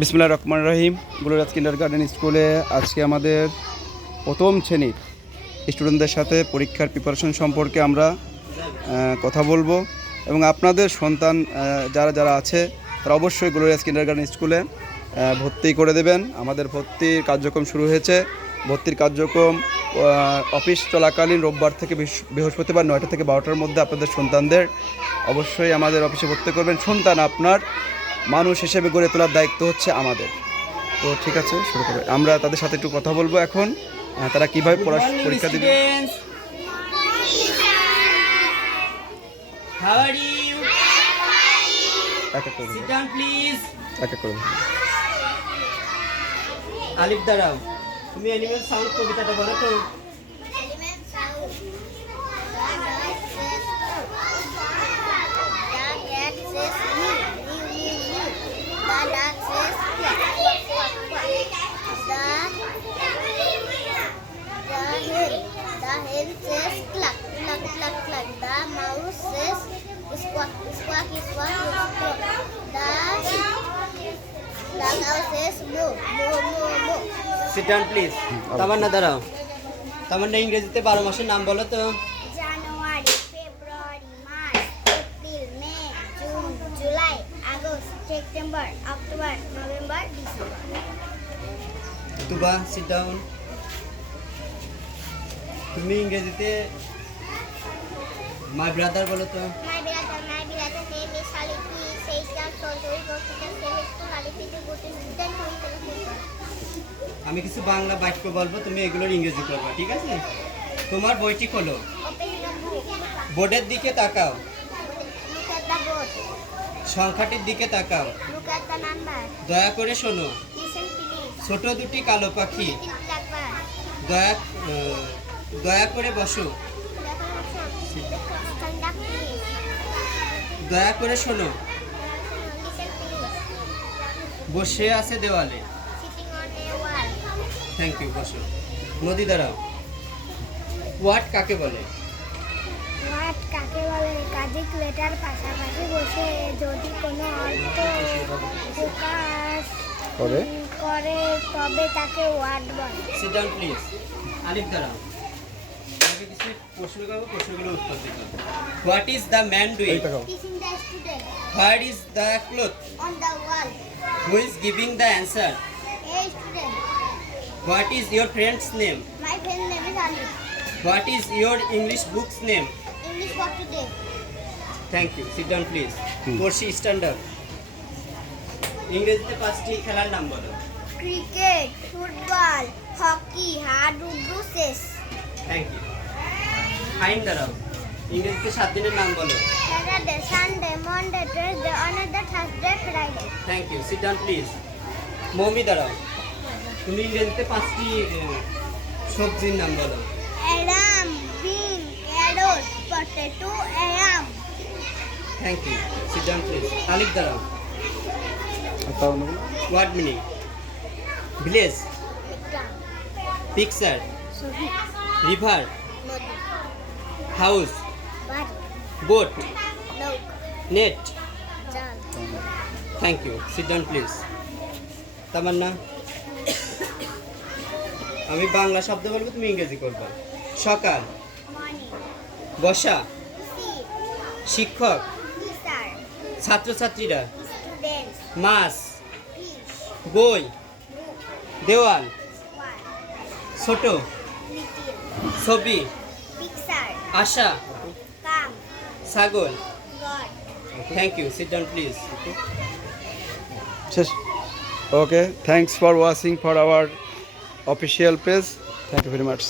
বিসমিল্লাহির রহমানির রহিম। গুলরাজ কিন্ডারগার্টেন স্কুলে আজকে আমাদের প্রথম শ্রেণীর স্টুডেন্টদের সাথে পরীক্ষার প্রিপারেশন সম্পর্কে আমরা কথা বলবো এবং আপনাদের সন্তান যারা যারা আছে তারা অবশ্যই গুলরাজ কিন্ডারগার্টেন স্কুলে ভর্তি করে দেবেন। আমাদের ভর্তির কার্যক্রম শুরু হয়েছে। ভর্তির কার্যক্রম অফিস চলাকালীন রোববার থেকে বৃহস্পতিবার 9টা থেকে 12টার মধ্যে আপনাদের সন্তানদের অবশ্যই আমাদের অফিসে ভর্তি করবেন। সন্তান আপনার মানুষ হিসেবে গড়ে তোলার দায়িত্ব হচ্ছে আমাদের। তো ঠিক আছে, শুরু করবে। আমরা তাদের সাথে একটু কথা বলবো এখন, তারা কীভাবে পরীক্ষা দেবে। আলিফ দাঁড়াও, তুমি অ্যানিমেল সাউন্ড কবিতাটা বলো তো। Sit down please. তামান্না দাঁড়াও। তামান্না ইংরেজিতে 12 মাসের নাম বলো তো। January, February, March, April, May, June, July, August, September, October, November, December. Tuba sit down. তুমি ইংরেজিতে মাই ব্রাদার বলো তো। My brother name is Saliki. Says that soldier goes to the service to Saliki to go to student who is the football. আমি কিছু বাংলা বাক্য বলবো, তুমি এগুলোর ইংরেজি করবা, ঠিক আছে? তোমার বইটি খোলো। Open the book. বোর্ডের দিকে তাকাও। Look at the board. সংখ্যাটির দিকে তাকাও। Look at the number. দয়া করে শোনো। Listen please. ছোট দুটি কালো পাখি। Little blackbird. দয়া করে বসো। Stand up please. দয়া করে শোনো। Listen please. বসে আছে দেওয়ালে। Sitting on a wall. Thank you, বসো। নদী দাঁড়াও। হোয়াট কাকে বলে? হোয়াট কাকে বলে? একাধিক লেটার পাশাপাশি বসে যদি কোনো অর্থ প্রকাশ করে তবে তাকে হোয়াট বলে। Seat down please. আলিফ দাঁড়াও। আগে কিছু প্রশ্ন করবো, প্রশ্নগুলো উত্তর দিতে হবে। What is the man doing? Teaching the student. Where is the cloth? On the wall. Who is giving the answer? Hey student. What is your friends name? My friend name is Ali. What is your English books name? English for today. Thank you, sit down please. Porshi stand up. ইংরেজিতে 5টি খেলার নাম বলো। Cricket, football, hockey, hadudu, chess. Thank you. Fine দাঁড়াও। ইংরেজিতে 7 দিনের নাম বলো। Saturday, Sunday, Monday, Tuesday, Wednesday, Thursday, Friday. Thank you, sit down please. Moumi দাঁড়াও। তুমি ইংরেজিতে 5টি সবজির নাম বলো। Aram, bean, carrot, potato, yam. Thank you, sit down please. Alif দাঁড়াও। Word meaning. Village, picture, Sohi, river, Nodi, house, Bari, boat, Lauk, net. Jal. Thank you, sit down please. Tamanna, আমি বাংলা শব্দ বলবো, তুমি ইংরেজি করবা। সকাল, Morning, বসা, Sea, শিক্ষক, Teacher, ছাত্রছাত্রীরা, Students, মাছ, Fish, বই, Book, দেওয়াল, Wall, ছোট, Little, ছবি, Picture, আশা, Come, ছাগল। God. Thank you, sit down please. শেষ। Okay, thanks for watching for our official page. Thank you very much.